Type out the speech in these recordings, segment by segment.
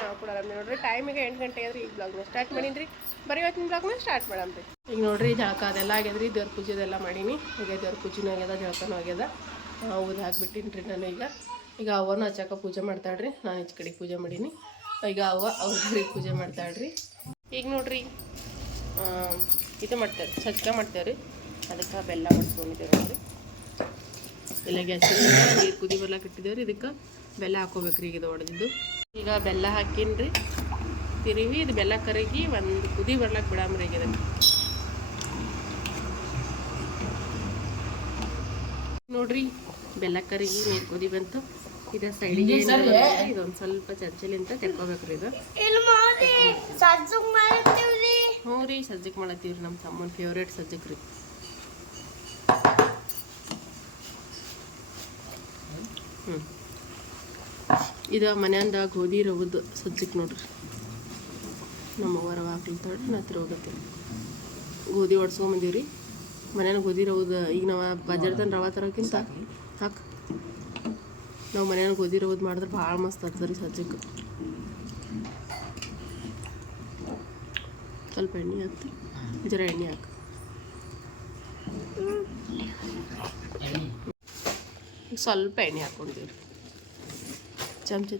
ನಾವು ಕೂಡ ನೋಡ್ರಿ. ಟೈಮಿಗೆ ಎಂಟು ಗಂಟೆ ಆದ್ರೆ ಈಗ ಬ್ಲಾಗ್ನ ಸ್ಟಾರ್ಟ್ ಮಾಡೀನಿ ಬರೀ ಇವತ್ತಿನ ಬ್ಲಾಗ್ನ ಸ್ಟಾರ್ಟ್ ಮಾಡಮ್ರಿ. ಈಗ ನೋಡ್ರಿ ಜಳಕ ಅದೆಲ್ಲ ಆಗ್ಯದ್ರಿ. ದೇವ್ರ ಪೂಜೆದೆಲ್ಲ ಮಾಡೀನಿ. ಈಗ ದೇವ್ರ ಪೂಜೆನೂ ಆಗ್ಯದ ಜಳಕನೂ ಆಗ್ಯದ. ಊದು ಹಾಕ್ಬಿಟ್ಟಿನಿ ರೀ ನಾನು ಈಗ. ಈಗ ಅವನು ಹಚ್ಚಾಕ ಪೂಜೆ ಮಾಡ್ತಾಳ್ರಿ. ನಾನು ಈಚೆ ಕಡೆ ಪೂಜೆ ಮಾಡೀನಿ. ಈಗ ಅವ್ವ ಅವ್ರಿಗೆ ಪೂಜೆ ಮಾಡ್ತಾಳ್ರಿ. ಈಗ ನೋಡ್ರಿ ಇದು ಮಾಡ್ತಾರೆ ಸಜ್ಕ ಮಾಡ್ತೇವೆ ರೀ ಅದಕ್ಕೆ ಬೆಲ್ಲ ಮಾಡ್ಕೊಂಡಿದ್ದೇವೆ ನೋಡ್ರಿ. ಎಲ್ಲ ಗ್ಯಾಸ್ ನೀರು ಕುದಿ ಬೆಲ್ಲ ಕಟ್ಟಿದ್ದೇವ್ರಿ ಇದಕ್ಕೆ. ಬೆಲ್ಲ ಹಾಕೋಬೇಕ್ರಿ ಈಗ ಇದು ಹೊಡೆದಿದ್ದು ಈಗ ಬೆಲ್ಲ ಹಾಕಿನ್ರಿ. ತಿರುವಿ ಇದು ಬೆಲ್ಲ ಕರಗಿ ಒಂದು ಕುದಿ ಬರ್ಲಕ್ಕೆ ಬಿಡಾಮ್ರಿ ಈಗ ಇದನ್ನು. ನೋಡ್ರಿ ಬೆಲ್ಲ ಕರಗಿ ನೀರು ಕುದಿ ಬಂತು. ಇದು ಸೈಡಿಗೆ ಇದೊಂದು ಸ್ವಲ್ಪ ಚಂಚಲಿ ಅಂತ ತೆಕ್ಕೋಬೇಕ್ರಿ ಇದು. ಹ್ಞೂ ರೀ ಸಜ್ಜಕ್ ಮಾಡತ್ತೀವ್ರಿ ರೀ ನಮ್ಮ ತಮ್ಮನ ಫೇವ್ರೇಟ್ ಸಜ್ಜಕ್ ರೀ ಇದು ಮನೆಯಿಂದ ಗೋಧಿ ರವದ ಸಜ್ಜಕ್ ನೋಡ್ರಿ. ನಮ್ಮ ಹೊರವಾಗ್ಲಿ ರವ ಹಾಕ್ಲಿತ್ತಾಳ್ರಿ ನಾ ಹತ್ರ ಹೋಗತ್ತೆ ಗೋಧಿ ಒಡ್ಸ್ಕೊಂಬಂದೀವಿ ರೀ ಮನೇನ ಗೋಧಿ ರವದ ಈಗ ನಾವು ಬಜಾರ್ದನ್ ರವ ತರೋಕ್ಕಿಂತ ಹಾಕಿ ನಾವು ಮನೇನ ಗೋಧಿ ರವದ್ ಮಾಡಿದ್ರೆ ಭಾಳ ಮಸ್ತ್ ಆಗ್ತದೆ ರೀ ಸಜ್ಜಕ್ಕೆ ಸ್ವಲ್ಪ ಎಣ್ಣೆ ಹಾಕ್ತಿ ಜರ ಎಣ್ಣೆ ಹಾಕಿ. ಈಗ ಸ್ವಲ್ಪ ಎಣ್ಣೆ ಹಾಕ್ಕೊಂಡಿದ್ದೀವಿ ರೀ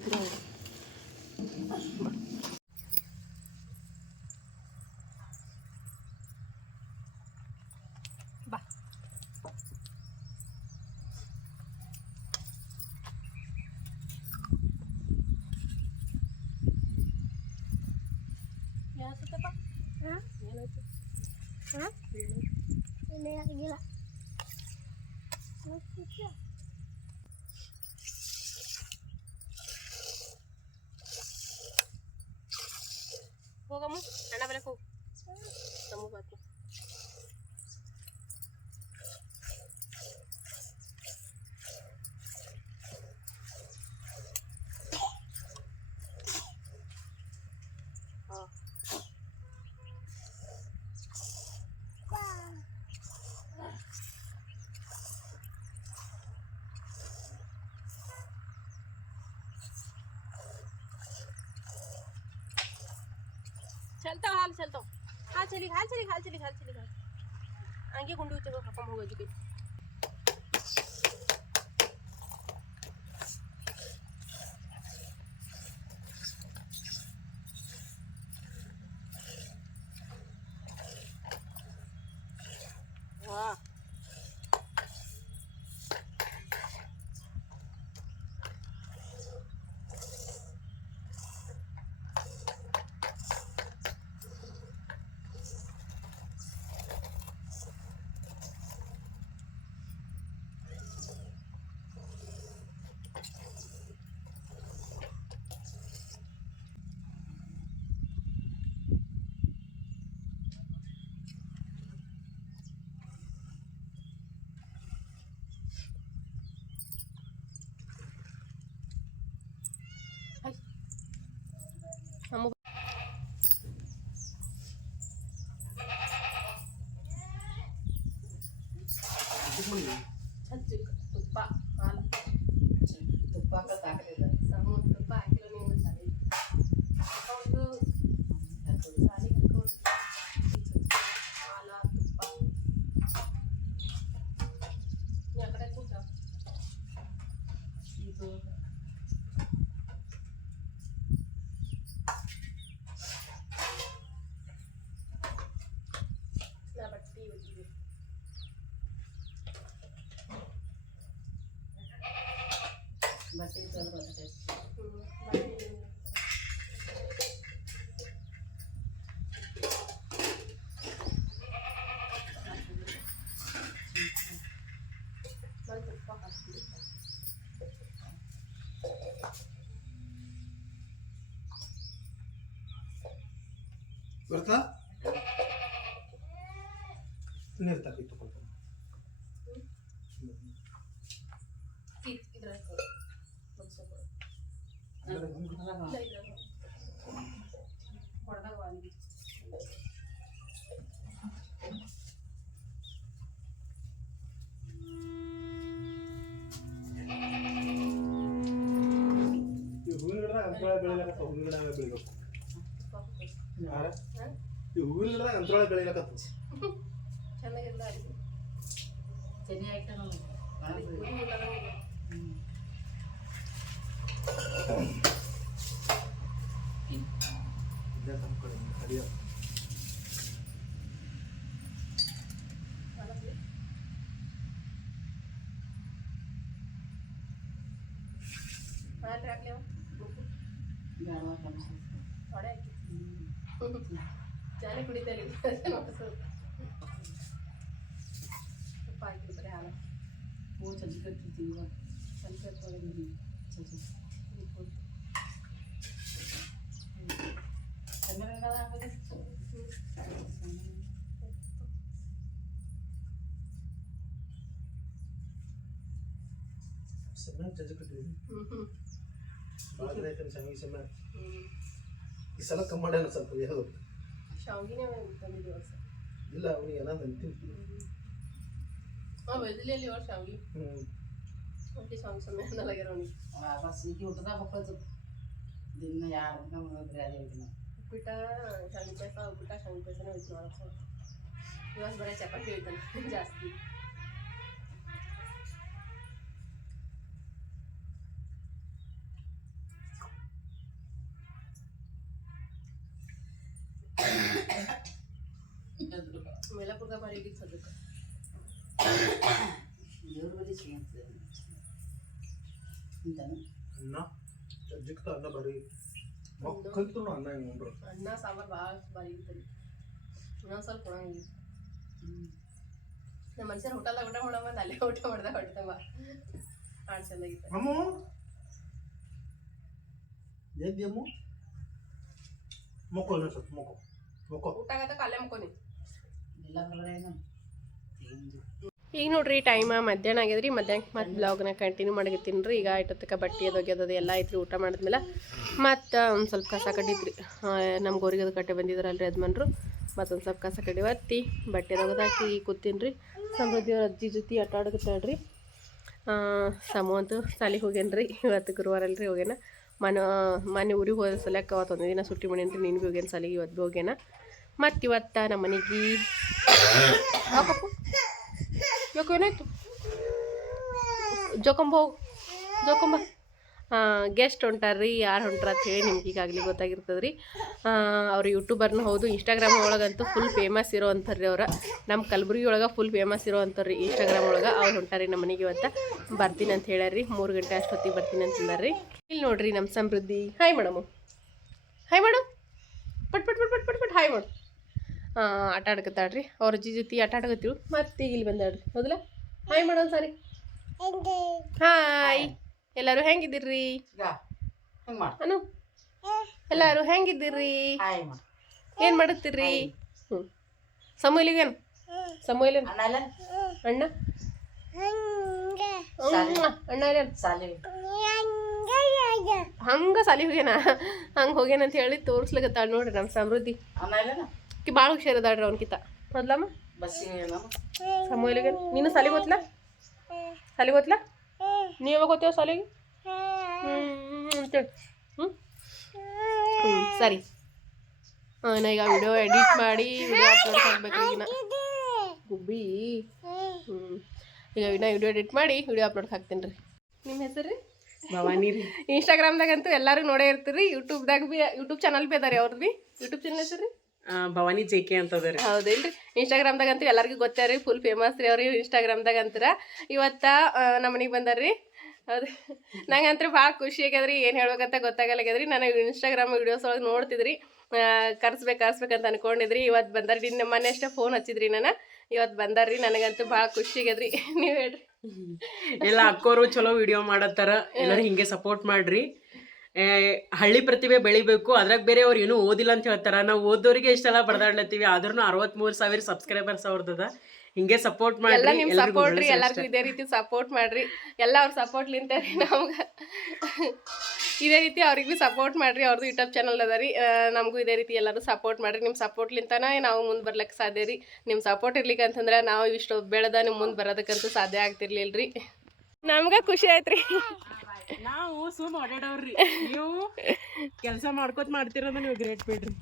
चलता हाल चलता हाल चली हाल चली हाल चली हाल चली हाल आगे गुंडी उचल खत्म हो गई money. ಬಟ್ಟೆ ಚಲೋ ಬರ್ತೈತೆ ಬರ್ತಾ ನೀರು ತಪ್ಪಿ ತಗೊಳ್ತೀನಿ ಈ ಹೂವಿನ ಗಿಡದಾಗ ಅಂತರೊಳಗೆ ಬೆಳಿಲಕತ್ತ ಹೂವಿನ ಗಿಡ ಚೆನ್ನಿ ಆಯ್ತು ನಾವು ಇಲ್ಲೇ ತಂದ್ಕೊಳ್ಳಿ ಸೆಮ್ಮೆ ಜಜ್ಜಿ ಕಟ್ಟಿದ್ವಿ ಹ್ಮ್ ಹ್ಮ್ ಭಾಳ ದಿನ ಆಯ್ತು ಸೆಮ್ಮಿ ಸೆಮ್ಮೆ ಹ್ಮ್ ಈ ಸಲ ಕಮ್ಮಿ ಮಾಡ್ಯಾನ ಸ್ವಲ್ಪ ಯಾವುದು ಶಾವ್ಗಿನೇ ತಂದಿದ್ದೀವಿ ವರ್ಷ ಇಲ್ಲ ಅವನಿಗೆ ಏನಾದ್ರು ಅಂತೀನಿ ಹಾಂ ಬೆದಲಿಯಲ್ಲಿ ವರ್ಷ ಶಾವ್ಗಿ ಹ್ಞೂ ಅದಕ್ಕೆ ಶಾವ್ಗಿ ಸಮಯ ಅನ್ನಲಾಗ್ಯಾರ ಅವ್ನಿಗೆ ಬಸ್ ಈಗ ಊಟದಾಗ ಮಕ್ಕಳು ದಿನ ಎರಡು ದಿನ ಮಾಡಿದ್ರೆ ಅದೇ ದಿನ ಉಪ್ಪಿಟ್ಟ ಶಾವಿಗೆ ಪಾಯಸ ಉಪ್ಪಿಟ್ಟ ಶಾವಿಗೆ ಪಾಯಸನೇ ಹೋಯ್ತು ನೋಡಕ್ಕೆ ಇವತ್ತು ಬರೀ ಚಪಾತಿ ಹೋಯ್ತಾನೆ ಜಾಸ್ತಿ ಮೇಲಪುರ್ದ ಭಾರಿ ಆಗಿತ್ತು ಅದಕ್ಕೆ ದೇವ್ರ ಬಳಿ ಸಿಗುತ್ತೆ ಇಂತಾನೆ ಅನ್ನ ಜಜ್ಜಿಕ್ತ ಅನ್ನ ಬರೀ ಮಕ್ಕಳಿತ್ತು ಅನ್ನ ಹಿಂಗೆ ಉಂಡ್ರು ಅನ್ನ ಸಾಂಬಾರು ಭಾಳ ಭಾರಿ ಇರ್ತದೆ ಇನ್ನೊಂದು ಸ್ವಲ್ಪ ಕೊಡಂಗಿಲ್ಲ ನಮ್ಮ ಮನುಷ್ಯರು ಹೋಟೆಲ್ದಾಗ ಊಟ ಮಾಡೋ ಬಂದು ಅಲ್ಲೇ ಊಟ ಮಾಡ್ದೆ ಹೊಟ್ಟೆಮ್ಮ ಭಾಳ ಚಂದಾಗಿತ್ತು ಅಮ್ಮು ಎದ್ದೇಮು ಮೊಕ್ಕೋ ಇನ್ನೊಂದು ಸ್ವಲ್ಪ ಮೊಕ್ಕೋ ಮೊಕ್ಕೋ ಊಟ ಆಗತ್ತಕ್ಕೆ ಅಲ್ಲೇ ಮುಕ್ಕೋನಿ ಎಲ್ಲ ಬರೋರೇನು ತಿಂದು ಈಗ ನೋಡ್ರಿ ಟೈಮ್ ಮಧ್ಯಾಹ್ನ ಆಗ್ಯದ್ರಿ. ಮಧ್ಯಾಹ್ನ ಮತ್ತೆ ಬ್ಲಾಗ್ನ ಕಂಟಿನ್ಯೂ ಮಾಡಕತ್ತೀನಿ ರೀ. ಈಗ ಆಯ್ತಕ್ಕ ಬಟ್ಟೆ ಅದು ಒಗ್ಯೋದು ಎಲ್ಲ ಐತ್ರಿ, ಊಟ ಮಾಡಿದ್ಮೇಲೆ. ಮತ್ತು ಒಂದು ಸ್ವಲ್ಪ ಕಸ ಕಡ್ಡಿದ್ರಿ ನಮ್ಮ ಗೋರಿಗೆ ಅದು ಕಟ್ಟೆ ಬಂದಿದ್ರಲ್ರಿ ಯಜಮಾನ್ರು. ಮತ್ತೊಂದು ಸ್ವಲ್ಪ ಕಸ ಕಡ್ಡಿ ಒತ್ತಿ ಬಟ್ಟೆ ಹಾಕಿ ಕೂತೀನಿ ರೀ. ಸಮೃದ್ಧಿಯವ್ರ ಅಜ್ಜಿ ಜೊತೆ ಆಟ ಆಡಕತ್ತಾಳ್ರಿ ಸಮು ಅಂತೂ ಸಾಲಿಗೆ ಹೋಗ್ಯಾನ್ರಿ ಇವತ್ತು ಗುರುವಾರ ಅಲ್ರಿ ಹೋಗ್ಯಾನ. ಮನ, ಮನೆ ಊರಿಗೆ ಹೋದ ಸಲಕ್ಕೆ ಅವತ್ತು ಒಂದು ದಿನ ಸುಟ್ಟಿ ಮಾಡೀನಿ ರೀ ನೀನು ಭೀ ಹೋಗ್ಯಾನ ಸಾಲಿಗೆ ಇವತ್ತು ಭೀ ಹೋಗ್ಯಾನ. ಮತ್ತು ಇವತ್ತು ನಮ್ಮ ಮನೆಗೆ ಯಾಕೆ ಏನಾಯ್ತು? ಜೋಕೊಂಬ ಹೋಗು. ಜೋಕೊಂಬ. ಗೆಸ್ಟ್ ಹೊಂಟಾರ್ರಿ, ಯಾರು ಹೊಂಟ್ರ ಅಂತ ಹೇಳಿ ನಿಮ್ಗೆ ಈಗಾಗಲೇ ಗೊತ್ತಾಗಿರ್ತದೆ ರೀ ಅವ್ರು ಯೂಟ್ಯೂಬರ್ನು ಹೌದು ಇನ್ಸ್ಟಾಗ್ರಾಮ್ ಒಳಗಂತೂ ಫುಲ್ ಫೇಮಸ್ ಇರೋ ಅಂತಾರ್ರಿ ಅವ್ರ. ನಮ್ಮ ಕಲಬುರಗಿ ಒಳಗೆ ಫುಲ್ ಫೇಮಸ್ ಇರೋ ಅಂತಾರ್ರಿ ಇನ್ಸ್ಟಾಗ್ರಾಮ್ ಒಳಗೆ. ಅವ್ರು ಹೊಂಟಾರಿ ನಮ್ಮ ಮನೆಗೆ ಇವತ್ತು. ಬರ್ತೀನಿ ಅಂತ ಹೇಳ್ಯಾರ್ರಿ, ಮೂರು ಗಂಟೆ ಅಷ್ಟೊತ್ತಿಗೆ ಬರ್ತೀನಿ ಅಂತ ಅಂದಾರ್ರಿ. ಇಲ್ಲಿ ನೋಡ್ರಿ ನಮ್ಮ Samruddhi. Hi madam hi madam ಪಟ್ ಪಟ್ ಪಟ್ ಪಟ್ ಪಟ್ ಪಟ್ ಹಾಯ್ ಮೇಡಮ್ ಆಟ ಆಡ್ಕತ್ತಾಳ್ರಿ. ಅವ್ರ ಅಜ್ಜಿ ಜೊತೆ ಆಟ ಆಡಕತ್ತೀವಿ ಮತ್ತೆ ಇಲ್ಲಿ ಬಂದಾಳ್ರಿ. ಹೌದಲ್ಲ? ಹಾಯ್ ಮಾಡೋಣ ಸಾರಿ. ಹಾಯ್ ಎಲ್ಲರೂ ಹೆಂಗಿದ್ದೀರಿ? ಅನು? ಎಲ್ಲರೂ ಹೆಂಗಿದ್ದೀರಿ? ಏನು ಮಾಡುತ್ತೀರಿ? ಹ್ಞೂ ಸಮೂಲಿಗೇನು ಸಮೂಲಿನ ಅಣ್ಣ ಹಂಗ ಅಣ್ಣ? ಹಂಗೆ ಸಾಲಿ ಹೋಗ್ಯಾನ? ಹಂಗೆ ಹೋಗ್ಯಾನ ಅಂತ ಹೇಳಿ ತೋರಿಸ್ಲಿಕತ್ತಾಳ ನೋಡ್ರಿ ನಮ್ಮ ಸಮೃದ್ಧಿ. ಕಿ ಭಾಳ ಹುಷಾರ್ ಅವ್ನಕಿತ. ಮೊದ್ಲಮ್ಮ? ಸಮೂಲಿಗೆ ನೀನು ಸಾಲಿ ಗೊತ್ತಲ ಸಾಲಿ ಗೊತ್ತಲ ನೀವು ಯಾವಾಗ ಹೋಗ್ತೇವ ಸಾಲಿಗೆ ಹ್ಞೂ ಅಂತೇಳಿ ಹ್ಞೂ ಹ್ಞೂ ಸರಿ. ಹಾಂ ನಾ ಈಗ ವಿಡಿಯೋ ಎಡಿಟ್ ಮಾಡಿ ವಿಡಿಯೋ ಅಪ್ಲೋಡ್ ಹಾಕ್ಬೇಕ್ರಿ ಈಗ ಗುಬ್ಬಿ. ಹ್ಞೂ ಈಗ ನಾ ವಿಡಿಯೋ ಎಡಿಟ್ ಮಾಡಿ ವಿಡಿಯೋ ಅಪ್ಲೋಡ್ ಹಾಕ್ತೀನಿ ರೀ. ನಿಮ್ಮ ಹೆಸರು ರೀ? ಭವಾನಿ ರೀ. ಇನ್ಸ್ಟಾಗ್ರಾಮ್ದಾಗಂತೂ ಎಲ್ಲರೂ ನೋಡೇ ಇರ್ತೀರಿ ಯೂಟ್ಯೂಬ್ದಾಗ ಬಿ ಯೂಟ್ಯೂಬ್ ಚಾನಲ್ ಬಿ ರೀ ಅವ್ರದ್ದು ಬಿ? ಯೂಟ್ಯೂಬ್ ಚಾನಲ್ ಹೆಸರು ರೀ? ಭವಾನಿ ಜೆ ಕೆ ಅಂತ ಅದ ರೀ ಹೌದೇನ್ರಿ? ಇನ್ಸ್ಟಾಗ್ರಾಮ್ದಾಗ ಅಂತೂ ಎಲ್ಲರಿಗೂ ಗೊತ್ತಾರಿ ಫುಲ್ ಫೇಮಸ್ ರೀ ಇನ್ಸ್ಟಾಗ್ರಾಮ್ ಇನ್ಸ್ಟಾಗ್ರಾಮ್ದಾಗ ಅಂತೀರ. ಇವತ್ತ ನಮ್ಮನಿಗೆ ಮನೆಗೆ ಬಂದಾರ್ರಿ. ಹೌದು. ನಂಗಂತೂ ಭಾಳ ಖುಷಿ ಆಗ್ಯದ್ರಿ ಏನು ಹೇಳ್ಬೇಕಂತ ಗೊತ್ತಾಗಲ್ಲಾಗ್ಯದ್ರಿ ನನಗೆ ಇನ್ಸ್ಟಾಗ್ರಾಮ್ ವಿಡಿಯೋಸ್ ಒಳಗೆ ನೋಡ್ತಿದ್ರಿ. ಕರ್ಸ್ಬೇಕು ಕರ್ಸ್ಬೇಕಂತ ಅನ್ಕೊಂಡಿದ್ರಿ. ಇವತ್ತು ಬಂದಾರ್ರಿ ನಿಮ್ಮ ಮನೆ ಅಷ್ಟೇ ಫೋನ್ ಹಚ್ಚಿದ್ರಿ ನಾನು. ಇವತ್ತು ಬಂದಾರ್ರಿ ನನಗಂತೂ ಭಾಳ ಖುಷಿ ಆಗ್ಯದ್ರಿ. ನೀವು ಹೇಳ್ರಿ. ಎಲ್ಲ ಅಕ್ಕೋರು ಚಲೋ ವಿಡಿಯೋ ಮಾಡತ್ತಾರ. ಎಲ್ಲರೂ ಹಿಂಗೆ ಸಪೋರ್ಟ್ ಮಾಡ್ರಿ. ಹಳ್ಳಿ ಪ್ರತಿಭೆ ಬೆಳಿಬೇಕು ಅದ್ರಾಗ ಬೇರೆ ಅವ್ರು ಏನೂ ಓದಿಲ್ಲ ಅಂತ ಹೇಳ್ತಾರ. ನಾವು ಓದೋರಿಗೆ ಇಷ್ಟೆಲ್ಲ ಬಡದಾಡ್ಲತ್ತೀವಿ ಆದ್ರೂ ಅರವತ್ಮೂರು ಸಾವಿರ ಸಬ್ಸ್ಕ್ರೈಬರ್ಸ್ ಅವ್ರದದ. ಹಿಂಗೆ ಸಪೋರ್ಟ್ ಮಾಡಿ ನಿಮ್ ಸಪೋರ್ಟ್ ರೀ ಎಲ್ಲರಿಗೂ ಇದೇ ರೀತಿ ಸಪೋರ್ಟ್ ಮಾಡ್ರಿ. ಎಲ್ಲ ಅವ್ರ ಸಪೋರ್ಟ್ ಲಿಂತ ರೀ ನಮ್ಗೆ. ಇದೇ ರೀತಿ ಅವ್ರಿಗೆ ಸಪೋರ್ಟ್ ಮಾಡ್ರಿ ಅವ್ರದ್ದು ಯೂಟ್ಯೂಬ್ ಚಾನಲ್ ಅದ ರೀ. ನಮಗೂ ಇದೇ ರೀತಿ ಎಲ್ಲರೂ ಸಪೋರ್ಟ್ ಮಾಡ್ರಿ. ನಿಮ್ಮ ಸಪೋರ್ಟ್ ಲಿಂತನ ನಾವು ಮುಂದೆ ಬರ್ಲಿಕ್ಕೆ ಸಾಧ್ಯ ರೀ. ನಿಮ್ಮ ಸಪೋರ್ಟ್ ಇರ್ಲಿಕ್ಕೆ ಅಂತಂದ್ರೆ ನಾವು ಇಷ್ಟು ಬೆಳೆದ ನಿಮ್ಮ ಮುಂದೆ ಬರೋದಕ್ಕಂತೂ ಸಾಧ್ಯ ಆಗ್ತಿರ್ಲಿಲ್ಲ ರೀ ನಮ್ಗೆ ಖುಷಿ ಆಯ್ತು ರೀ ನಾವು ಸುಮ್ ಓಡಾಡವ್ರಿ ನೀವು ಕೆಲಸ ಮಾಡ್ಕೋತ ಮಾಡ್ತಿರೋದು ನೀವು ಗ್ರೇಟ್ ಬಿಡ್ರಿ.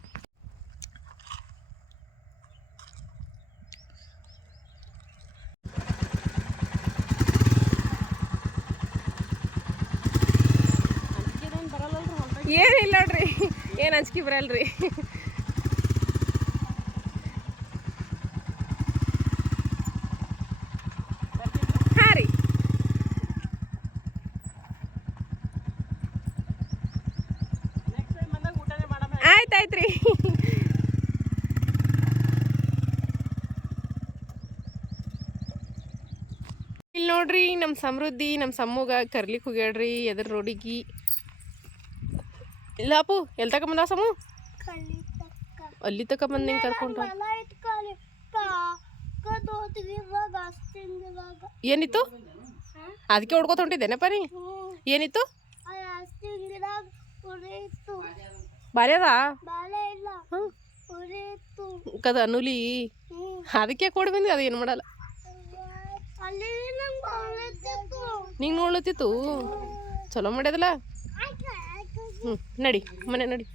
ಏನಿಲ್ಲ ನೋಡ್ರಿ. ಏನು ಅಂಜಿಕೆ ಬರಲ್ರಿ ಹಾಂ ರೀ ನೆಕ್ಸ್ಟ್ ಟೈಮ್ ಬಂದಾಗ ಊಟನೇ ಮಾಡಮ್ಮ ಆಯ್ತು ಇಲ್ಲಿ ನೋಡ್ರಿ ನಮ್ಮ ಸಮೃದ್ಧಿ ನಮ್ಮ ಸಮ್ಮುಗ ಕರ್ಲಿಕ್ಕೆ ಹೋಗ್ಯಾಡ್ರಿ ಎದ್ರ ರೋಡಿಗೆ. ಇಲ್ಲ ಅಪ್ಪು ಎಲ್ಲಿ ತಕ ಬಂದ ಸಮು? ಅಲ್ಲಿ ತಕ ಬಂದು ಹಿಂಗೆ ಕರ್ಕೊಂಡು ಏನಿತ್ತು? ಅದಕ್ಕೆ ಹೊಡ್ಕೊತ ಹೊಂಟಿದ್ದೇನಪ್ಪ ನೀ? ಏನಿತ್ತು? ಬಾರಿ ಅದ? ಹ್ಞೂ ಕದ ಅನುಲಿ. ಅದಕ್ಕೆ ಕೊಡಿ ಬಂದಿ ಅದು ಏನು ಮಾಡಲ್ಲ. ನೀನು ನೋಡ್ಲತ್ತಿತ್ತು? ಚಲೋ ಮಾಡ್ಯದಲ್ಲ? ಹ್ಞೂ ನಡಿ ಮನೆ ನಡಿ.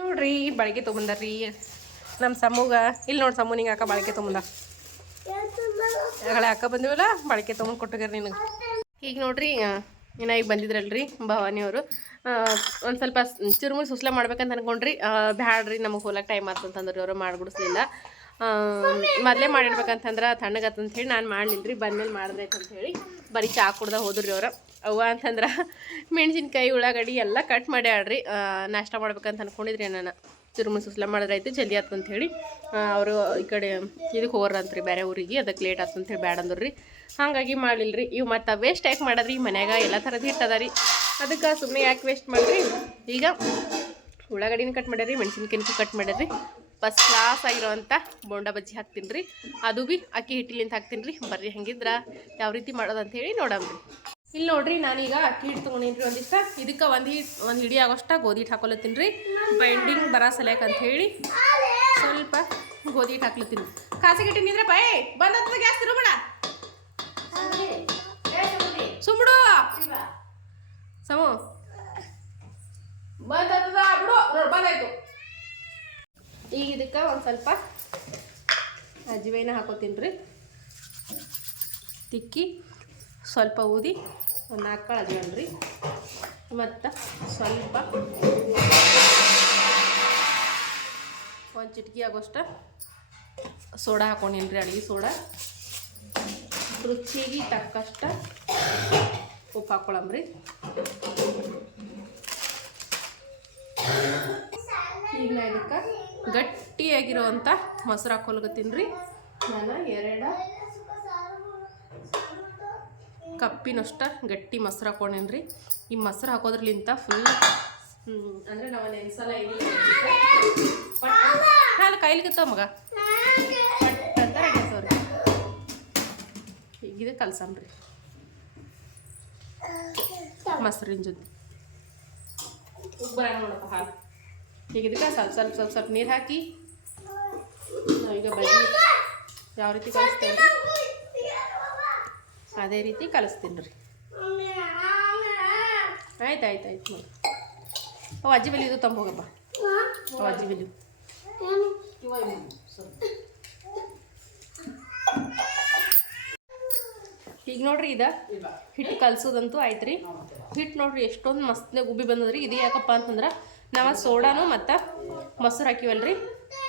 ನೋಡ್ರಿ ಬಾಳಿಗೆ ತೊಗೊಂಬಂದಾರ್ರಿ ನಮ್ಮ ಸಮೂಗ ಇಲ್ಲಿ ನೋಡಿ ಸಮೂ ನಿಂಗೆ ಅಕ್ಕ ಬಾಳಿಕೆ ತೊಗೊಂಡ ಆಗಲೇ ಅಕ್ಕ ಬಂದಿವಲ್ಲ ಬಾಳಿಕೆ ತೊಗೊಂಡು ಕೊಟ್ಟೋಗ್ಯಾರ ನಿನಗೆ. ಈಗ ನೋಡ್ರಿ ಇನ್ನ ಈಗ ಬಂದಿದ್ರಲ್ರಿ ಭವಾನಿಯವರು. ಒಂದು ಸ್ವಲ್ಪ ಚುರುಮುರಿ ಸುಸ್ಲ ಮಾಡ್ಬೇಕಂತ ಅನ್ಕೊಂಡ್ರಿ. ಬ್ಯಾಡ್ರಿ ನಮಗೆ ಹೋಲಕ್ಕೆ ಟೈಮ್ ಆತು ಅಂತಂದ್ರೆ ಅವರು ಮಾಡಿಬಿಡಿಸ್ಲಿಲ್ಲ. ಮೊದಲೇ ಮಾಡಿಡ್ಬೇಕಂತಂದ್ರೆ ತಣ್ಣಗತ್ತಂತ ಹೇಳಿ ನಾನು ಮಾಡಲಿಲ್ರಿ, ಬಂದ್ಮೇಲೆ ಮಾಡಿದ್ರೈತೆ ಅಂತ ಹೇಳಿ ಬರೀ ಚಾ ಕುಡ್ದ ಹೋದ್ರಿ ಅವ್ರು. ಅವ್ವ ಅಂತಂದ್ರೆ ಮೆಣಸಿನ್ಕಾಯಿ, ಉಳ್ಳಾಗಡ್ಡಿ ಎಲ್ಲ ಕಟ್ ಮಾಡಿ ಆಡ್ರಿ. ನಾಷ್ಟ ಮಾಡ್ಬೇಕಂತ ಅನ್ಕೊಂಡಿದ್ರಿ ನಾನು ಚುರುಮುರಿ ಸುಸ್ಲ ಆಯ್ತು, ಜಲ್ದಿ ಆತು ಅಂತ ಹೇಳಿ. ಅವರು ಈ ಕಡೆ ಇದಕ್ಕೆ ಹೋಗ್ರಂತ್ರಿ ಬೇರೆ ಊರಿಗೆ. ಅದಕ್ಕೆ ಲೇಟ್ ಆತು ಅಂತ ಹೇಳಿ ಬ್ಯಾಡ ರೀ. ಹಾಗಾಗಿ ಮಾಡಲಿಲ್ರಿ ಇವು ಮತ್ತು ವೇಸ್ಟ್ ಯಾಕೆ ಮಾಡದ್ರಿ? ಮನ್ಯಾಗ ಎಲ್ಲ ಥರದ್ದು ಹಿಟ್ಟು ಅದ ರೀ. ಅದಕ್ಕೆ ಸುಮ್ಮನೆ ಯಾಕೆ ವೇಸ್ಟ್ ಮಾಡಿರಿ? ಈಗ ಉಳ್ಳಾಗಡ್ಡಿನ ಕಟ್ ಮಾಡ್ಯಾರಿ ಮೆಣಸಿನ್ಕಾಯಿನೂ ಕಟ್ ಮಾಡ್ಯಾರಿ ಫಸ್ಟ್ ಕ್ಲಾಸ್ ಆಗಿರೋವಂಥ ಬೋಂಡ ಬಜ್ಜಿ ಹಾಕ್ತೀನಿ ರೀ ಅದು ಭೀ ಅಕ್ಕಿ ಹಿಟ್ಟಿಲಿಂದ ಹಾಕ್ತೀನಿ ರೀ ಬರ್ರಿ, ಹಂಗಿದ್ರೆ? ಯಾವ ರೀತಿ ಮಾಡೋದು ಅಂತ ಹೇಳಿ ನೋಡಮ್ರಿ ಇಲ್ಲಿ ನೋಡ್ರಿ, ನಾನೀಗ ಅಕ್ಕಿ ಹಿಟ್ಟು ತೊಗೊಂಡೇನ್ರಿ ಒಂದಿಷ್ಟ. ಇದಕ್ಕೆ ಒಂದು ಹಿಟ್ ಒಂದು ಹಿಡಿ ಆಗೋಷ್ಟ ಗೋಧಿ ಹಿಟ್ಟು ಹಾಕೊಲತ್ತೀನಿ ರೀ. ಬೈಂಡಿಂಗ್ ಬರೋ ಸಲಕ್ಕೆ ಅಂತ ಹೇಳಿ ಸ್ವಲ್ಪ ಗೋಧಿ ಹಿಟ್ಟು ಹಾಕ್ಲತ್ತೀನಿ. ಖಾಸಿಗೆ ಇಟ್ಟಿನಿದ್ರೆ ಬಾಯ್ ಬಂದ ಗ್ಯಾಸ್ ತಿರುಗೋಣ ಸುಮ್ಬಿಡು. ಸಮ. ಬಂದಾಯ್ತು ಈಗ ಇದಕ್ಕೆ ಒಂದು ಸ್ವಲ್ಪ ಅಜ್ಜಿವೈನ ಹಾಕೋತೀನಿ ರೀ ತಿಕ್ಕಿ. ಸ್ವಲ್ಪ ಊದಿ ಒಂದು ನಾಲ್ಕು ಅಜ್ವೈನ್ ಮತ್ತು ಸ್ವಲ್ಪ ಒಂದು ಚಿಟಕಿ ಆಗೋಷ್ಟ ಸೋಡಾ ಹಾಕೊಂಡಿನಿ ರೀ ಅಡುಗೆ ಸೋಡಾ. ರುಚಿಗೆ ತಕ್ಕಷ್ಟು ಉಪ್ಪು ಹಾಕ್ಕೊಳಮ್ರಿ ಈಗ ನಾ ಇದಕ್ಕೆ ಗಟ್ಟಿಯಾಗಿರೋವಂಥ ಮೊಸರು ಹಾಕೊಲ್ಗತ್ತೀನಿ ರೀ. ನಾನು ಎರಡು ಕಪ್ಪಿನಷ್ಟ ಗಟ್ಟಿ ಮೊಸರು ಹಾಕೊಂಡೇನಿ ರೀ ಈ ಮೊಸರು ಹಾಕೋದ್ರಲಿಂತ ಫುಲ್ ಅಂದರೆ ನಾವು ನೆನ್ಸಲ ಇಲ್ಲಿ ನಾನು ಕೈಲಿ ಕಿತ್ತವ ಮಗ. ಹೀಗಿದೆ ಕಲ್ಸಮ್ರಿ ಮೊಸರಿನ ಜೊತೆ. ನೋಡಪ್ಪ ಹಾಲು. ಈಗ ಇದಕ್ಕೆ ಸ್ವಲ್ಪ ಸ್ವಲ್ಪ ಸ್ವಲ್ಪ ಸ್ವಲ್ಪ ನೀರು ಹಾಕಿ ನಾವೀಗ ಬಜ್ಜಿ ಯಾವ ರೀತಿ ಕಲಿಸ್ತೇವೆ ಅದೇ ರೀತಿ ಕಲಿಸ್ತೀನಿ ರೀ. ಆಯ್ತು ಆಯ್ತು ಆಯ್ತು ಅವು ಅಜ್ಜಿ ಬೆಲೆ ಇದು ತಂಬ ಹೋಗಪ್ಪ. ಅವು ಅಜ್ಜಿ ಬೆಲೆ. ಈಗ ನೋಡ್ರಿ ಇದ. ಹಿಟ್ಟು ಕಲ್ಸೋದಂತೂ ಆಯ್ತು ರೀ. ಹಿಟ್ಟು ನೋಡ್ರಿ ಎಷ್ಟೊಂದು ಮಸ್ತ್ನೇ ಉಬ್ಬಿ ಬಂದದ್ರಿ. ಇದು ಯಾಕಪ್ಪ ಅಂತಂದ್ರೆ ನಾವು ಸೋಡಾನು ಮತ್ತು ಮೊಸರು ಹಾಕಿವಲ್ರಿ.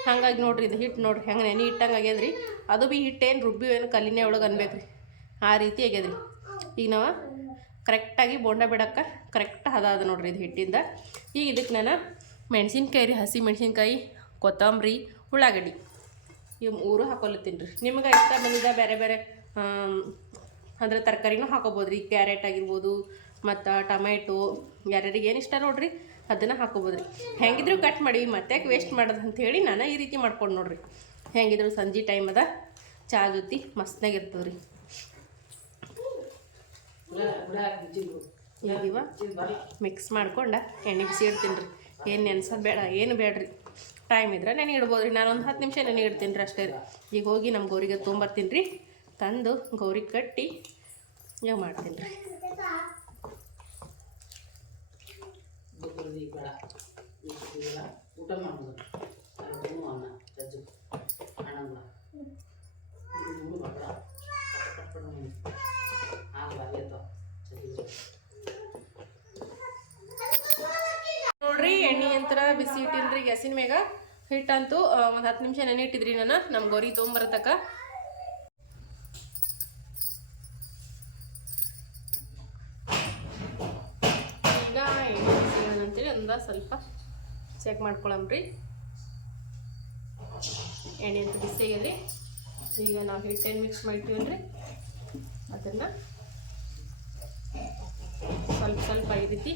ಹಂಗಾಗಿ ನೋಡ್ರಿ ಇದು ಹಿಟ್ಟು ನೋಡ್ರಿ ಹೆಂಗೆ ನೆನೆ ಇಟ್ಟಂಗೆ ಆಗ್ಯದ್ರಿ. ಅದು ಭೀ ಹಿಟ್ಟೇನು ರುಬ್ಬಿ ಏನು ಕಲ್ಲಿನೇ ಒಳಗೆ ಅನ್ಬೇಕ್ರಿ. ಆ ರೀತಿ ಆಗ್ಯದ್ರಿ. ಈಗ ನಾವು ಕರೆಕ್ಟಾಗಿ ಬೋಂಡ ಬಿಡೋಕ್ಕೆ ಕರೆಕ್ಟ್ ಹದ ಅದ ನೋಡ್ರಿ ಇದು ಹಿಟ್ಟಿಂದ. ಈಗ ಇದಕ್ಕೆ ನಾನು ಮೆಣಸಿನ್ಕಾಯಿ ರೀ, ಹಸಿ ಮೆಣಸಿನ್ಕಾಯಿ, ಕೊತ್ತಂಬರಿ, ಉಳ್ಳಾಗಡ್ಡಿ ಇವು ಮೂರು ಹಾಕೊಲತ್ತೀನಿ ರೀ. ನಿಮ್ಗೆ ಇಷ್ಟ ಬಂದಿದ್ದ ಬೇರೆ ಬೇರೆ ಅಂದರೆ ತರಕಾರಿನೂ ಹಾಕೋಬೋದು ರೀ ಕ್ಯಾರೆಟ್ ಆಗಿರ್ಬೋದು, ಮತ್ತು ಟೊಮೆಟೊ ಯಾರ್ಯಾರಿಗೆ ಏನು ಇಷ್ಟ ನೋಡ್ರಿ ಅದನ್ನು ಹಾಕೋಬೋದು ರೀ ಹೆಂಗಿದ್ರು ಕಟ್ ಮಾಡಿ, ಮತ್ತೆ ವೇಸ್ಟ್ ಮಾಡೋದು ಅಂತ ಹೇಳಿ ನಾನು ಈ ರೀತಿ ಮಾಡ್ಕೊಂಡು ನೋಡ್ರಿ. ಹೆಂಗಿದ್ರು ಸಂಜೆ ಟೈಮ್ ಅದ, ಚಾ ಜೊತೆ ಮಸ್ತ್ನಾಗ ಇರ್ತದೆ ರೀ ಈಗಿವ ಮಿಕ್ಸ್ ಮಾಡ್ಕೊಂಡು ಎಣ್ಣೆ ಬಿಸಿ ಇಡ್ತೀನಿ ರೀ ಏನು ನೆನ್ಸೋದು ಬೇಡ ಏನು ಬೇಡ್ರಿ. ಟೈಮ್ ಇದ್ರೆ ನೆನೆ ಇಡ್ಬೋದು ರೀ ನಾನೊಂದು ಹತ್ತು ನಿಮಿಷ ನೆನೆ ಇಡ್ತೀನಿ ರೀ ಅಷ್ಟೇ ರೀ. ಈಗ ಹೋಗಿ ನಮ್ಮ ಗೌರಿಗೆ ತೊಗೊಂಬರ್ತೀನಿ ರೀ ತಂದು ಗೌರಿಗೆ ಕಟ್ಟಿ ಈಗ ಮಾಡ್ತೀನಿ ರೀ ಊಟ ಮಾಡೋದು ಅಲ್ಲೂ ಅನ್ನ ರಜ್ಜು ಅಣ್ಣ ಕೂಡ ಇದು ಬೇಡ ಕಟ್ಪಟ್ಪಡ ಆಗಲ್ಲ ಅಲ್ಲೇ ನೋಡ್ರಿ ಎಣ್ಣೆ ಬಿಸಿ ಇಟ್ಟಿನ್ರಿ ಗ್ಯಾಸಿನ ಮ್ಯಾಗ ಹಿಟ್ಟಂತೂ ಒಂದು ಹತ್ತು ನಿಮಿಷ ನೆನೆ ಇಟ್ಟಿದ್ರಿ ನಾನು ನಮ್ಮ ಗೌರಿ ತೊಗೊಂಬರತಕ್ಕ. ಈಗ ಎಣ್ಣೆ ಅಂತೇಳಿ ಒಂದ ಸ್ವಲ್ಪ ಚೆಕ್ ಮಾಡ್ಕೊಳಮ್ರಿ ಎಣ್ಣೆ ಅಂತ ಬಿಸಿ ಆಗ್ಯದ್ರಿ. ಈಗ ನಾವು ಹಿಟ್ಟೇನು ಮಿಕ್ಸ್ ಮಾಡಿರ್ತೀವಲ್ರಿ ಅದನ್ನು ಸ್ವಲ್ಪ ಸ್ವಲ್ಪ ಈ ರೀತಿ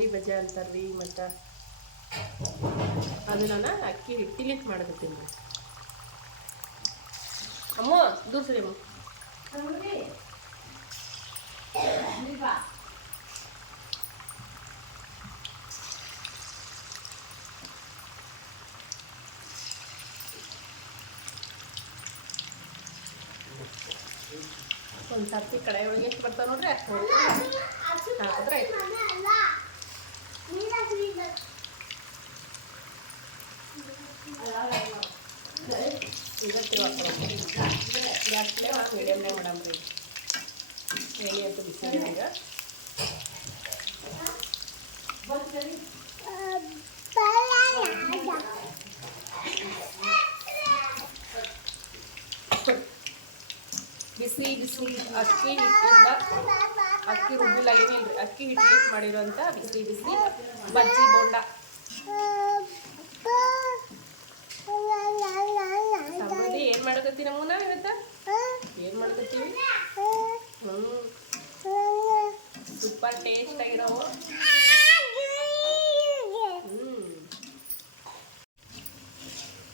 ಗೋಲಿ ಬಜೆ ಅಂತಾರ್ರಿ ಮತ್ತು ಅದು ನಾನು ಅಕ್ಕಿ ಹಿಟ್ಟಿಲಿಂತ ಮಾಡ್ಬಿಡ್ತೀನಿ ರೀ. ಅಮ್ಮ ದೂರ ಸರಿ ಅಮ್ಮ. ಒಂದು ಸರ್ತಿ ಕಡೆ ಒಳಗೆ ಎಷ್ಟು ಬರ್ತಾವೆ ನೋಡ್ರಿ? ಅಷ್ಟು ಆಯ್ತು ಇವತ್ತು ಗ್ಯಾಸ್ ಫ್ಲೇಮ್ ಮತ್ತು ಮೀಡಿಯಮ್ನಾಗ ಮಾಡಮ್ ರೀ ಎಣ್ಣೆ ಅಂತೂ ಬಿಸಿ ಇದೆ ಈಗ ಬಿಸಿ ಬಿಸಿ ಅಕ್ಕಿ ಹಿಟ್ಟಿಂದ ಅಕ್ಕಿ ರುಬ್ಬಿಲ್ಲ ಏನಿಲ್ರಿ ಅಕ್ಕಿ ಹಿಟ್ಟು ಮಾಡಿರೋಂಥ ಬಿಸಿ ಬಿಸಿ ಬಜ್ಜಿ ಬೋಂಡ ಸಮೃದ್ಧಿ ಏನ್ ಮಾಡಕತ್ತಿ ಮುನ್ನ ಇವತ್ತ? ಏನು ಮಾಡಕತ್ತೀವಿ ಸೂಪರ್ ಟೇಸ್ಟ್ ಆಗಿರೋವು.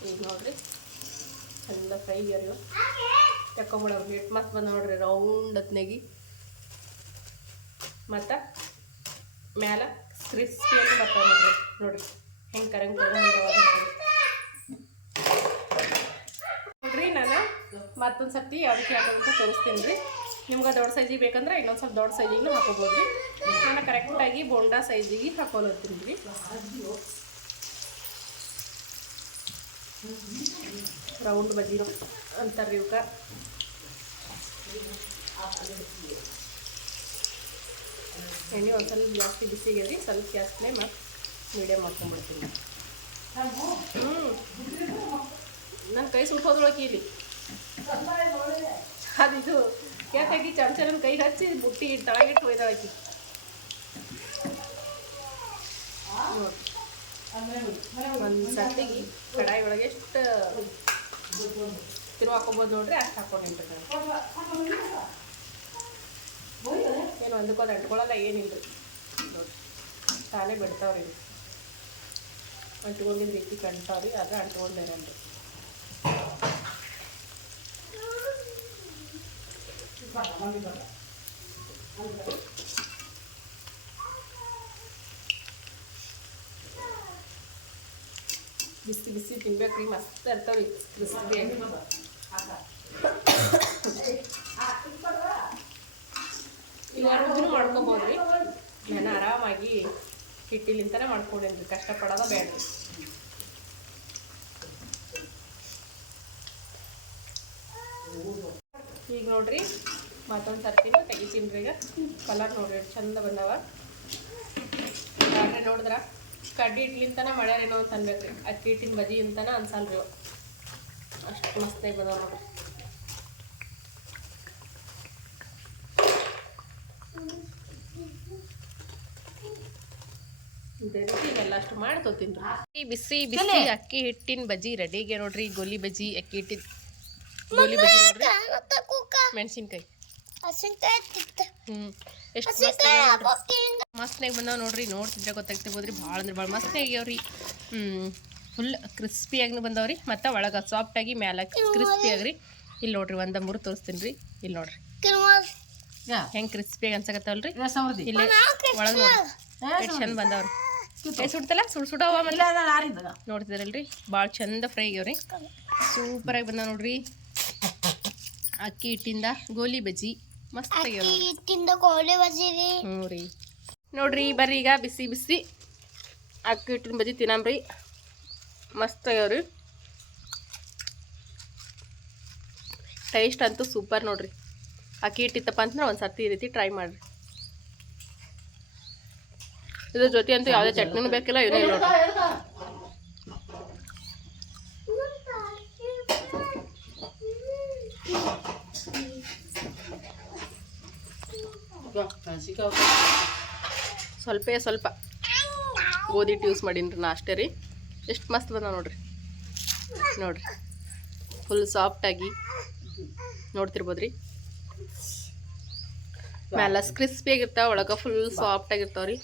ಈಗ ನೋಡ್ರಿ. ಚಂದ ಫ್ರೈ ಆಗ್ಯಾವ ತಕೊಂಬಿಡೋರು ಹಿಟ್ಟು ಮಸ್ತ್ ಬಂದ ನೋಡ್ರಿ. ರೌಂಡ್ ಹೊತ್ನಾಗಿ. ಮತ್ತು ಮ್ಯಾಲ ಕ್ರಿಸ್ಪಿ ಅಂತ ಬರ್ತಾರೆ ನೋಡ್ರಿ. ನೋಡ್ರಿ. ಹೆಂಗೆ ಕರಂಗ್ ನೋಡ್ರಿ ನಾನು ಮತ್ತೊಂದು ಸರ್ತಿ ಅದಕ್ಕೆ ಹಾಕೋದಂತ ತೋರಿಸ್ತೀನಿ ರೀ. ನಿಮ್ಗೆ ದೊಡ್ಡ ಸೈಜಿಗೆ ಬೇಕಂದ್ರೆ ಇನ್ನೊಂದು ಸ್ವಲ್ಪ ದೊಡ್ಡ ಸೈಜಿಗೂ ಹಾಕೋಬೋದು ರೀ. ನಾನು ಕರೆಕ್ಟಾಗಿ ಬೋಂಡಾ ಸೈಜಿಗೆ ಹಾಕೊಳತ್ತೀನಿ ರೀ. ರೌಂಡ್ ಬಜ್ಜಿನ ಅಂತಾರೆ ರೀ ಇವಕ್ಕೆ ಎಣ್ಣೆ ಒಂದು ಸ್ವಲ್ಪ ಜಾಸ್ತಿ ಬಿಸಿಗೆ ರೀ, ಸ್ವಲ್ಪ ಜಾಸ್ತಿನೇ ಮತ್ತು ಮೀಡಿಯಮ್ ಮಾಡ್ಕೊಂಡ್ಬಿಡ್ತೀನಿ ಹ್ಞೂ ನನ್ನ ಕೈ ಸುಟ್ಟೋದ್ರೊಳಗೆ ಇಲ್ಲಿ ಅದಿದು ಯಾಕಾಗಿ ಚಮಚನ ಕೈ ಹಚ್ಚಿ ಬುಟ್ಟಿ ತಳಗಿಟ್ಟು ಒಯ್ದಾಕಿ ಒಂದು ಸತ್ತಿಗೆ ಕಡಾಯಿ ಒಳಗೆ ಎಷ್ಟು ತಿರು ಹಾಕೊಬೋದು ನೋಡ್ರಿ, ಅಷ್ಟು ಹಾಕೊಂಡಿರ್ತಾರೆ ಏನು ಒಂದಕ್ಕೊಂದು ಅಂಟ್ಕೊಳ್ಳಲ್ಲ, ಏನಿಲ್ಲ. ನೋಡ್ರಿ, ತಾನೇ ಬಿಡ್ತಾವ್ರಿ. ಅಂಟ್ಕೊಂಡಿದ್ದ ರೀತಿ ಕಂಟಾವ್ರಿ ಅದು ಅಂಟ್ಕೊಂಡ್ ಬಿಸಿ ಬಿಸಿ ತಿನ್ಬೇಕ್ರಿ ಮಸ್ತ್ ಇರ್ತಾವೆ ಕ್ರಿಸ್ಪಿಯಾಗಿ ಇವಾರು ಮಾಡ್ಕೊಬೋದ್ರಿ. ನಾನು ಆರಾಮಾಗಿ ಹಿಟ್ಟಿಲಿಂತನೇ ಮಾಡ್ಕೊಂಡೇನ್ರಿ. ಕಷ್ಟಪಡೋದ ಬೇಡ್ರಿ. ಈಗ ನೋಡ್ರಿ. ಮತ್ತೊಂದು ಸರ್ತಿನ ತೆಗಿತೀನಿ ರೀ ಈಗ. ಕಲರ್ ನೋಡ್ರಿ ಚಂದ ಬಂದವ. ಆದ್ರೆ ನೋಡಿದ್ರ? ಕಡ್ಡಿ ಇಡ್ಲಿಂತನ ಮಾಡ್ಯಾರೇನೋ ಅಂತ ಅನ್ಬೇಕ್ರಿ. ಅಕ್ಕಿ ಹಿಟ್ಟಿನ ಬಜಿ ಅಂತನ ಅನ್ಸಲ್ರಿ. ಅಷ್ಟು ಮಸ್ತಾಗಿ ಬಂದವ ನೋಡ್ರಿ. ಅಷ್ಟು ಬಿಸಿ ಬಿಸಿ ಅಕ್ಕಿ ಹಿಟ್ಟಿನ ಬಜಿ ರೆಡಿಗೆ ನೋಡ್ರಿ ಗೋಲಿ ಬಜಿ ಅಕ್ಕಿ ಹಿಟ್ಟಿನ ಗೋಲಿ ಬಜಿ ನೋಡ್ರಿ. ಮೆಣಸಿನ್ಕಾಯಿ. ಮಸ್ತ್ನಾಗ ಬಂದಾವ ನೋಡ್ರಿ ನೋಡ್ತಿದ್ರೆ ಗೊತ್ತಾಗ್ತಿರ್ಬೋದ್ರಿ ಭಾಳ ಅಂದ್ರೆ ಭಾಳ ಮಸ್ತ್ ಆಗ್ಯಾವ್ರಿ. ಹ್ಮ್ ಫುಲ್ ಕ್ರಿಸ್ಪಿಯಾಗಿ ಬಂದವ್ರಿ ಮತ್ತು ಒಳಗೆ ಸಾಫ್ಟಾಗಿ ಮ್ಯಾಲ ಕ್ರಿಸ್ಪಿ ಆಗ್ರಿ. ಇಲ್ಲಿ ನೋಡ್ರಿ ಒಂದ ಮೂರು ತೋರಿಸ್ತೀನಿ ರೀ ಇಲ್ಲಿ ನೋಡ್ರಿ ಹೆಂಗೆ ಕ್ರಿಸ್ಪಿಯಾಗಿ ಅನ್ಸಕತ್ತವಲ್ರಿ? ಇಲ್ಲಿ ಒಳಗೆ ನೋಡ್ರಿ. ಎಷ್ಟು ಚಂದ ಬಂದವ್ರಿ. ಸುಡ್ತಲ್ಲ? ಸುಡ್ ಸುಡ ನೋಡ್ತಿದ್ರಲ್ರಿ? ಭಾಳ ಚಂದ ಫ್ರೈ ಆಗ್ಯಾವ್ರಿ. ಸೂಪರಾಗಿ ಬಂದ ನೋಡ್ರಿ. ಅಕ್ಕಿ ಹಿಟ್ಟಿಂದ ಗೋಲಿ ಬಜ್ಜಿ. ಮಸ್ತ್ ಆಗ್ಯಾವ ನೋಡ್ರಿ. ಹಿಟ್ಟಿಂದ ಕೋಳಿ ಬಜಿರಿ ಹ್ಞೂ ರೀ ನೋಡ್ರಿ ಬರ್ರಿ ಈಗ ಬಿಸಿ ಬಿಸಿ ಅಕ್ಕಿ ಹಿಟ್ಟಿನ ಬಜ್ಜಿ ತಿನ್ನಂಬ್ರಿ ಮಸ್ತ್ ಆಗ್ಯಾವ್ರಿ ಟೇಸ್ಟ್ ಅಂತೂ ಸೂಪರ್ ನೋಡ್ರಿ. ಅಕ್ಕಿ ಹಿಟ್ಟಿತ್ತಪ್ಪ ಅಂತಂದ್ರೆ ಒಂದು ಸರ್ತಿ ಈ ರೀತಿ ಟ್ರೈ ಮಾಡ್ರಿ. ಇದ್ರ ಜೊತೆ ಅಂತೂ ಯಾವುದೇ ಚಟ್ನಿನೂ ಬೇಕಿಲ್ಲ ಇವನೇ ನೋಡ್ರಿ. ಸ್ವಲ್ಪೇ ಸ್ವಲ್ಪ ಗೋಧಿ ಹಿಟ್ಟು ಯೂಸ್ ಮಾಡೀನಿ ರೀ ನಾ ಅಷ್ಟೇ ರೀ. ಎಷ್ಟು ಮಸ್ತ್ ಬಂದ ನೋಡ್ರಿ. ನೋಡ್ರಿ. ಫುಲ್ ಸಾಫ್ಟಾಗಿ ನೋಡ್ತಿರ್ಬೋದು ರೀ ಮ್ಯಾಲ ಕ್ರಿಸ್ಪಿ ಆಗಿರ್ತಾವ ಒಳಗೆ ಫುಲ್ ಸಾಫ್ಟಾಗಿರ್ತಾವೆ ರೀ